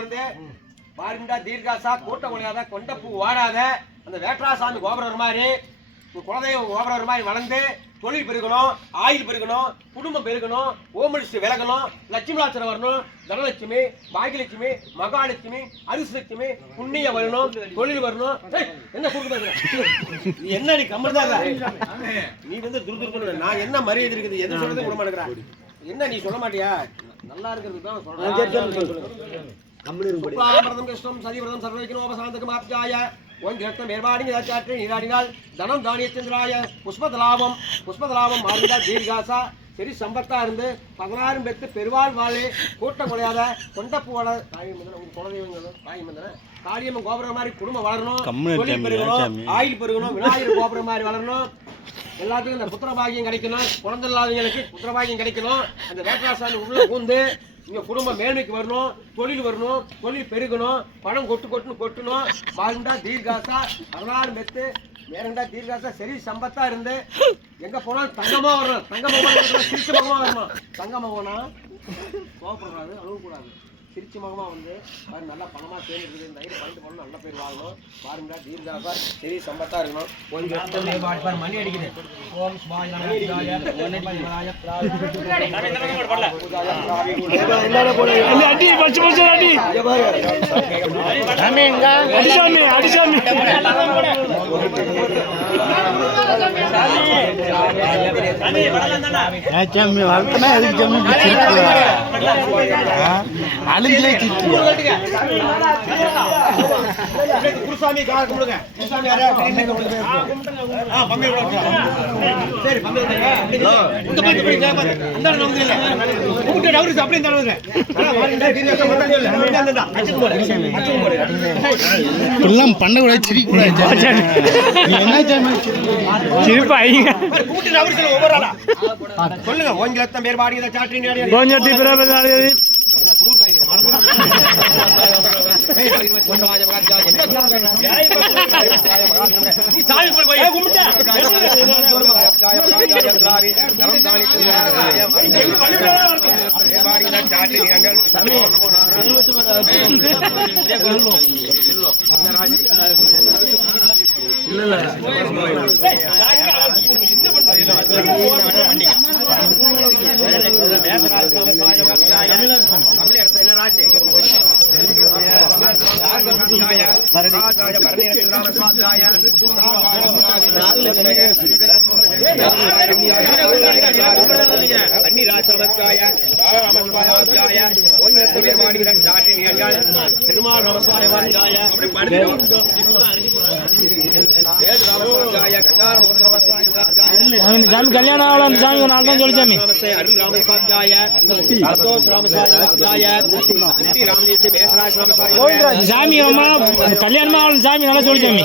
வளர்ந்து பாருண்டா தீர்காசா கூட்ட ஒழியாத கொண்ட பூ வாடாத அந்த வேட்ராசாமி கோபுரம் மாதிரி குலதெய்வ கோபுரம் மாதிரி வளர்ந்து தொழில் பெருகணும், ஆயுள் பெருகணும், குடும்பம் பெருகணும், ஓமலிச்சு விலகணும், லட்சுமி லாச்சரம் வரணும், தனலட்சுமி, பாகியலட்சுமி, மகாலட்சுமி, அரிசலட்சுமி, புண்ணியம் வரணும், தொழில் வரணும். என்ன கொடுக்க நீ என்ன நீ கம்மதான் நீ வந்து துருதுருக்கணும். நான் என்ன மரியாதை இருக்குது எது சொல்றது விட மாட்டேங்கிறேன். என்ன நீ சொல்ல மாட்டியா? நல்லா இருக்கிறது தான் சொல்றேன். கிருஷ்ணம் சதிவிரதம் சர்வகினோபசாந்தகமாப்யாய ஒன் ரத்னம் ஏற்பாடி நிதாச்சாற்றை நீராடினால் தனம் தானியச்சந்திராய புஷ்பதலாபம் மாறிதா தீர்காசா சரி சம்பத்தா இருந்து 16 பெற்று பெருவாள் வாழே கூட்டம் குறையாத கொண்டப்பூவோட காளியம்மன் கோபுரம் மாதிரி குடும்பம் வளரணும், தொழில் பெருகணும், ஆயுள் பெருகணும், விநாயகர் கோபுரம் மாதிரி வளரணும், எல்லாத்துக்கும் இந்த புத்திரபாகியம் கிடைக்கணும், குழந்தை இல்லாதவங்களுக்கு புத்திரபாகியம் கிடைக்கணும். அந்த வேட்ராசாமி உள்ள பூந்து இங்க குடும்பம் மேன்மைக்கு வரணும், தொழில் வரணும், தொழில் பெருகணும், பணம் கொட்டணும். பாருண்டா தீர்காசா 16 பெத்து வேறண்டா தீர்காசா சரி சம்பத்தா இருந்து எங்க போனாலும் தங்கமா வரணும். தங்கமா சிரிச்ச முகமா வரணும். தங்கமாவனா கோபப்படாது, அழுவக்கூடாது. சிரிச்ச முகமா வந்து நல்லா பணமா சேர்ந்துருக்குது. இந்த ஐடு பண்ணிட்டு போனோம், நல்ல பேர் வாங்கணும். பாருண்டா தீர்காசா சரி சம்பத்தா இருக்கணும். மணி அடிக்குது. ஓம் ஸ்வாய நம சிவாய ஓம் அடி பச்சை பச்சை அடி அடிசாமி அடிசாமி குருசாமி கால கும்பிடுங்க. குருசாமி யாரா சரி பண்ண கூட சொல்லுங்க. ஓங்கிலத்தம் பேர்பாடி சாற்றி சாமி கல்யாணம் ஆகல அந்த சாமி நான் தான் சொல்லி சாமி அருள் ராமசாமியாய சந்தோஷ் ராமசாமியாய குட்டி ராமதேசி மேசராஜ் ராமசாமி சாமி அம்மா கல்யாணமா ஆகல சாமி நல்லா சொல்லி சாமி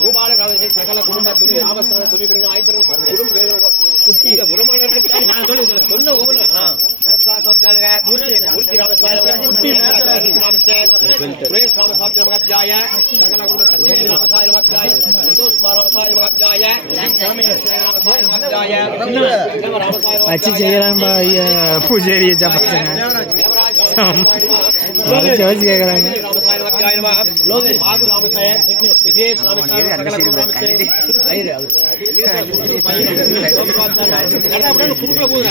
பூபால ராமதேசி சகல குடும்ப துணி ராமஸ்தான துணி பிரிவு ஐபர் குடும்ப வேணும் குட்டி உரமான நான் சொல்லி சொன்ன ஓவன ராமசாமியாய மூர்த்தி ராமசாமி குட்டி ராமசாமி பிரேஷ் ராமசாமி நமகாய சகல குடும்ப சத்ய ராமசாமி நமகாய சந்தோஷ் ராமசாமி நமகாய ராமசாமி நமகாய अच्छी செய்யறாங்க பூஜாரி ஜபச்சங்க ஜோஜி கேக்குறாங்க ராமசாமி நமகாய லோக மாது ராமசாமி விக்னேஷ் ராமசாமி சகல குடும்ப ராமசாமி ஐரே கடவுளே குறுக்குல போறா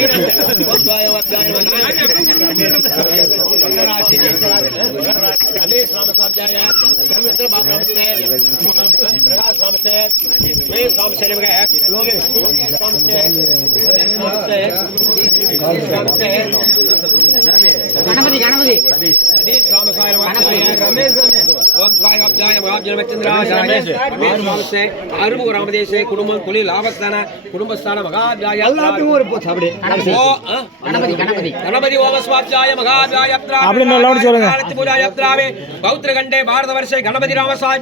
ஐரே வாய வாய ராசி ரமேஷ் ராமசாமியாய சமித்ர பாபு ராமசாமி பிரகாஷ் ராமசாமி மहेश ராமசாமி லோகேஷ் गणपति गणपति सतीश रामसाय रमेश ओम स्वाय अब्जाय महाजनमचंद्राय रमेश रामसे अरुमु रामदेशे कुडुंबम कुली लाभस्थान कुडुंबस्थान महाजय எல்லாத்துக்கும் ஒரு போச்சு அப்படியே गणपति गणपति गणपति ओम स्वाध्याय महाजय यात्रा அப்படியே நல்லா சொல்லுங்க पूजा यात्रावे பௌத்திரகண்டே பாரதவர்ஷே गणपति रामसाय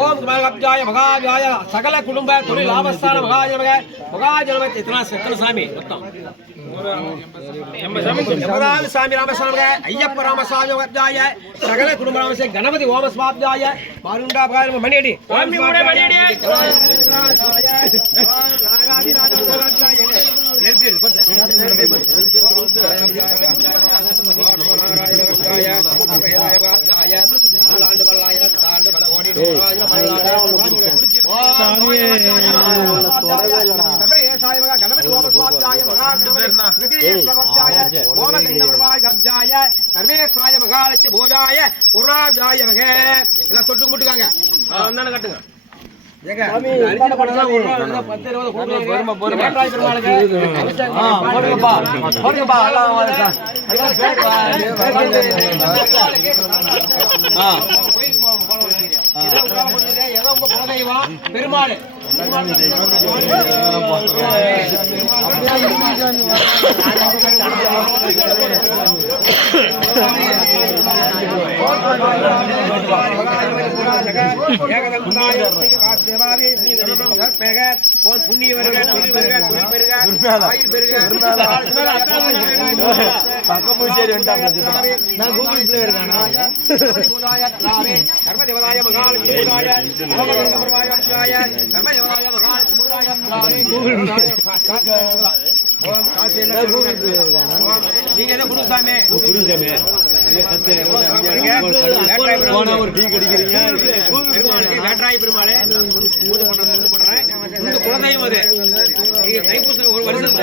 ओम अब्जाय महाजय सकल कुडुंब कुली लाभस्थान महाजय इतना सकल स्वामी మొత్తం சாமி ராமசாமி ஐயப்ப ராமசாமி வர்ஜாய சகல குடும்ப ராமசே கணபதி ஓம ஸ்வாப்ஜாய மாருண்டா பாரு மணியடி சாமி மூட மணியடி நிறுத்தி நாலாண்டு பல்லாயிரத்தாண்டு பல கோடி கணபதி ஓமஸ்வாத்தியாய மகாகணபதி சர்வேஸ்வராய மகாலட்சுமி பூஜாய புராஜாய மகே எல்லாம் தொட்டு முட்டுக்காங்க வந்தானே கட்டுங்க பெருமாள் புண்ணிய வருக தொழில் வருக தொழில் பெருக ஆயுள் பெருக சர்வதேவதாய மகாலட்சுமியாய சர்வதேவதாய நீங்க எதை குருசாமி வேட்ராய் பெருமாளே குலதெய்வம் அது நீங்க தைப்பூசம் ஒரு வருஷம்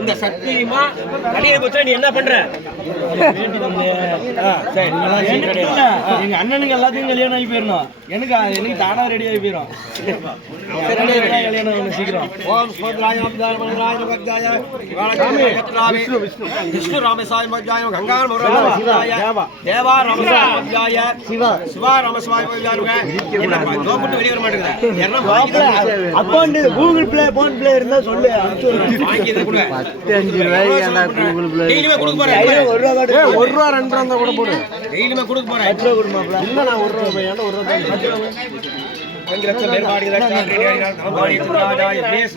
இந்த சத்தியமா கல்யாணம் பத்தி நீ என்ன பண்ற எங்க அண்ணனுக்கு எல்லாத்தையும் கல்யாணம் ஆகி போயிடணும் எனக்கு தானா ரெடி ஆகி போயிடும் கல்யாணம் சீக்கிரம் ஓம் ஸ்வத்ராய விஷ்ணு ராமசாய மஜ்ஜாய கங்கா மோராய தேவா ராமசாய மஜ்ஜாய சிவா ராமசாய மஜ்ஜாய என்ன நோக்கிட்டு வெளிய வர மாட்டேங்குது என்ன account Google play phone play இருந்தா சொல்லு வாங்கி இத கொடு 5 ரூபாய் அந்த கூகுள் பிளே டெய்லிமே கொடுக்க போறேன் 1 ரூபாய் 2 ரூபாய் கூட போடு டெய்லிமே கொடுக்க போறேன் 8 ரூபாய் கொடுமாப்ல இல்ல நான் 1 ரூபாய் ஏன்டா 1 ரூபாய் பேர்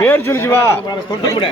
பேர் சொல்லிச்சு வா தொட்டு கூட